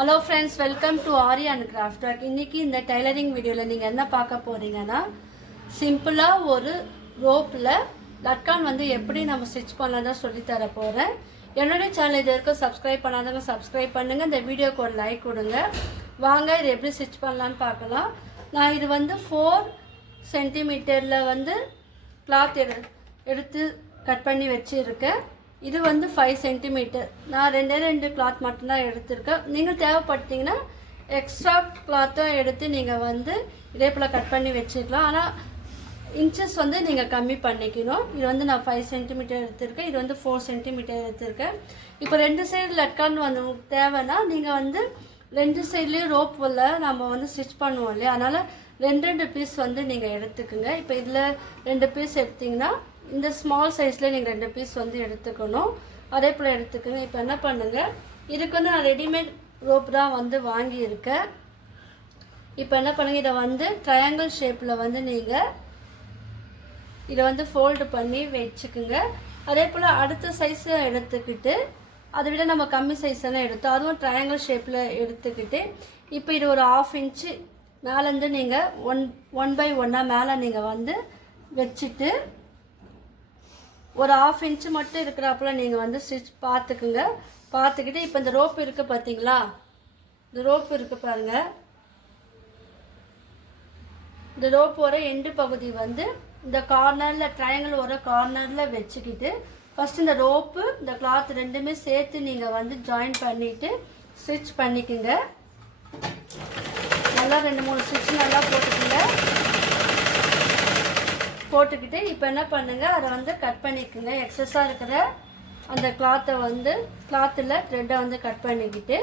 Hello friends, welcome to Ari and Craft Work. இன்னைக்கு இந்த tailoring வீடியோல நீங்க என்ன பார்க்க போறீங்கன்னா சிம்பிளா ஒரு ரோப்ல லட்கான் வந்து எப்படி நம்ம ஸ்டிட்ச் பண்ணலாம்னு சொல்லி தர போறேன். என்னோட சேனல் இது வரைக்கும் சப்ஸ்கிரைப் பண்ணாதவங்க சப்ஸ்கிரைப் பண்ணுங்க. இந்த வீடியோக்கு ஒரு லைக் கொடுங்க. வாங்க இது எப்படி ஸ்டிட்ச் பண்ணலாம்னு பார்க்கலாம். நான் இது வந்து 4 சென்டிமீட்டர்ல வந்து கிளாத் எடுத்து கட் பண்ணி வச்சிருக்கேன். இது வந்து 5 சென்டிமீட்டர். நான் ரெண்டு கிளாத் மட்டும்தான் எடுத்திருக்கேன். நீங்கள் தேவைப்பட்டீங்கன்னா எக்ஸ்ட்ரா கிளாத்தும் எடுத்து நீங்கள் வந்து இதே போல் கட் பண்ணி வச்சுக்கலாம். ஆனால் இன்ச்சஸ் வந்து நீங்கள் கம்மி பண்ணிக்கணும். இது வந்து நான் 5 சென்டிமீட்டர் எடுத்திருக்கேன். இது வந்து 4 சென்டிமீட்டர் எடுத்திருக்கேன். இப்போ 2 சைடு லட்கான் வந்து தேவைன்னா நீங்கள் வந்து 2 சைட்லேயும் ரோப்பில் நம்ம வந்து ஸ்டிச் பண்ணுவோம் இல்லையா, அதனால் 2 பீஸ் வந்து நீங்கள் எடுத்துக்குங்க. இப்போ இதில் 2 பீஸ் எடுத்திங்கன்னா இந்த ஸ்மால் சைஸில் நீங்கள் 2 பீஸ் வந்து எடுத்துக்கணும். அதே போல் எடுத்துக்கோங்க. இப்போ என்ன பண்ணுங்கள், இதுக்கு வந்து நான் ரெடிமேட் ரோப் தான் வந்து வாங்கியிருக்கேன். இப்போ என்ன பண்ணுங்கள், இதை வந்து ட்ரையாங்கிள் ஷேப்பில் வந்து நீங்கள் இதை வந்து ஃபோல்டு பண்ணி வச்சுக்குங்க. அதே போல் அடுத்த சைஸை எடுத்துக்கிட்டு அதை விட நம்ம கம்மி சைஸ் எல்லாம் எடுத்தோம், அதுவும் ட்ரையாங்கிள் ஷேப்பில் எடுத்துக்கிட்டு இப்போ இது ஒரு 1/2 இன்ச்சு மேலேருந்து நீங்கள் 1 by 1 மேலே நீங்கள் வந்து வச்சுட்டு ஒரு 1/2 இன்ச்சு மட்டும் இருக்கிறப்பல நீங்கள் வந்து ஸ்டிச் பார்த்துக்குங்க. பார்த்துக்கிட்டு இப்போ இந்த ரோப் இருக்குது பார்த்தீங்களா, இந்த ரோப் இருக்குது பாருங்கள். இந்த ரோப் வர எண்டு பகுதி வந்து இந்த கார்னரில் ட்ரையாங்கிள் வர கார்னரில் வச்சுக்கிட்டு ஃபஸ்ட்டு இந்த ரோப்பு இந்த கிளாத் ரெண்டுமே சேர்த்து நீங்கள் வந்து ஜாயின் பண்ணிவிட்டு ஸ்டிச் பண்ணிக்கோங்க. நல்லா 2-3 ஸ்டிச் நல்லா போட்டுக்கிட்டு இப்போ என்ன பண்ணுங்கள், அதை வந்து கட் பண்ணிக்கோங்க. எக்ஸஸாக இருக்கிற அந்த கிளாத்தை வந்து கிளாத்தில் த்ரெட்டை வந்து கட் பண்ணிக்கிட்டு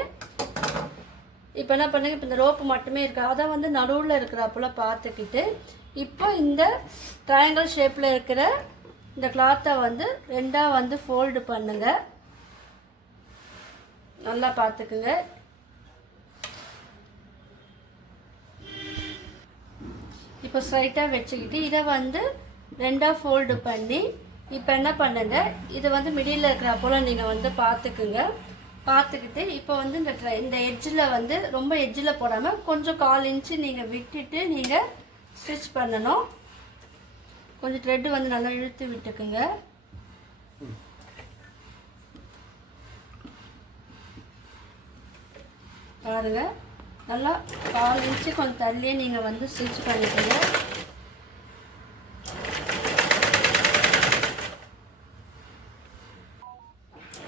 இப்போ என்ன பண்ணுங்க, இப்போ இந்த ரோப்பு மட்டுமே இருக்கு, அதை வந்து நடுவில் இருக்கிறப்பல பார்த்துக்கிட்டு இப்போ இந்த ட்ரையாங்கிள் ஷேப்பில் இருக்கிற இந்த கிளாத்தை வந்து 2ஆக வந்து ஃபோல்டு பண்ணுங்க. நல்லா பார்த்துக்குங்க. இப்போ ஸ்ட்ரைட்டாக வச்சுக்கிட்டு இதை வந்து 2ஆக ஃபோல்டு பண்ணி இப்போ என்ன பண்ணுங்க, இது வந்து மிடில் இருக்கிற போல் நீங்கள் வந்து பார்த்துக்குங்க. பார்த்துக்கிட்டு இப்போ வந்து இந்த எட்ஜில் வந்து ரொம்ப எட்ஜில் போடாமல் கொஞ்சம் 1/4 இன்ச்சு நீங்கள் விட்டுட்டு நீங்கள் ஸ்டிச் பண்ணணும். கொஞ்சம் த்ரெட்டு வந்து நல்லா இழுத்து விட்டுக்குங்க. பாருங்க, நல்லா 1/4 இன்ச்சு கொஞ்சம் தள்ளியே நீங்கள் வந்து ஸ்டிச் பண்ணிக்கோங்க.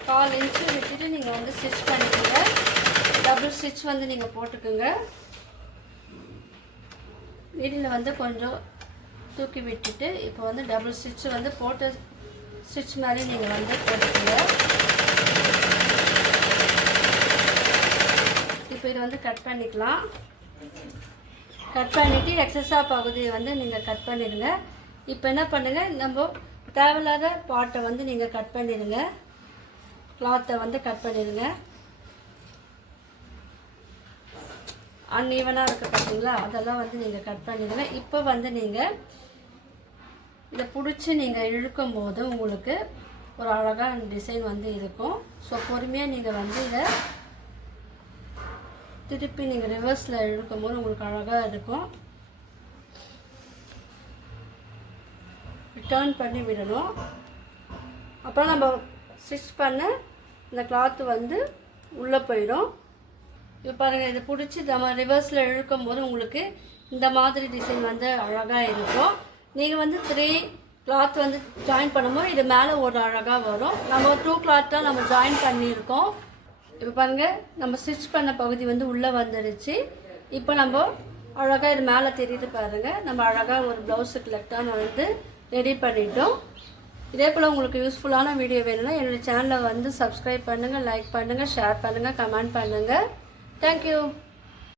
கால் இன்ச்சு விட்டுட்டு நீங்கள் வந்து ஸ்டிச் பண்ணிக்கோங்க. டபுள் ஸ்டிச் வந்து நீங்கள் போட்டுக்கோங்க. நீடில் வந்து கொஞ்சம் தூக்கி விட்டுட்டு இப்போ வந்து டபுள் ஸ்டிச் வந்து போட்டு ஸ்டிச் மாதிரி நீங்கள் வந்து போட்டுக்கோங்க. இப்போ இதை வந்து கட் பண்ணிக்கலாம். கட் பண்ணிவிட்டு எக்ஸஸாக பகுதியை வந்து நீங்கள் கட் பண்ணிடுங்க. இப்போ என்ன பண்ணுங்கள், நம்ம தேவையில்லாத பாட்டை வந்து நீங்கள் கட் பண்ணிடுங்க. கிளாத்தை வந்து கட் பண்ணிடுங்க. அன்ஈவனாக இருக்குது பார்த்தீங்களா, அதெல்லாம் வந்து நீங்கள் கட் பண்ணிடுங்க. இப்போ வந்து நீங்கள் இதை பிடிச்சி நீங்கள் இழுக்கும் போது உங்களுக்கு ஒரு அழகான டிசைன் வந்து இருக்கும். ஸோ பொறுமையாக நீங்கள் வந்து இதை திருப்பி நீங்கள் ரிவர்ஸில் இழுக்கும் போது உங்களுக்கு அழகாக இருக்கும். டர்ன் பண்ணி விடணும். அப்புறம் நம்ம ஸ்டிச் பண்ண இந்த கிளாத்து வந்து உள்ளே போயிடும். இப்போ பாருங்கள், இதை பிடிச்சி நம்ம ரிவர்ஸில் இழுக்கும் போது உங்களுக்கு இந்த மாதிரி டிசைன் வந்து அழகாக இருக்கும். நீங்கள் வந்து 3 கிளாத் வந்து ஜாயின் பண்ணும்போது இது மேலே ஒரு அழகாக வரும். நம்ம 2 கிளாத் தான் நம்ம ஜாயின் பண்ணியிருக்கோம். இப்போ பாருங்கள், நம்ம ஸ்டிச் பண்ண பகுதி வந்து உள்ளே வந்துடுச்சு. இப்போ நம்ம அழகாக இது மேலே தெரியுது பாருங்கள். நம்ம அழகாக ஒரு ப்ளவுஸுக்கு லெஃப்டான வந்து ரெடி பண்ணிட்டோம். இதே போல் உங்களுக்கு யூஸ்ஃபுல்லான வீடியோ வேணும்னா என்னோடய சேனலை வந்து சப்ஸ்கிரைப் பண்ணுங்கள், லைக் பண்ணுங்கள், ஷேர் பண்ணுங்கள், கமெண்ட் பண்ணுங்கள். தேங்க்யூ.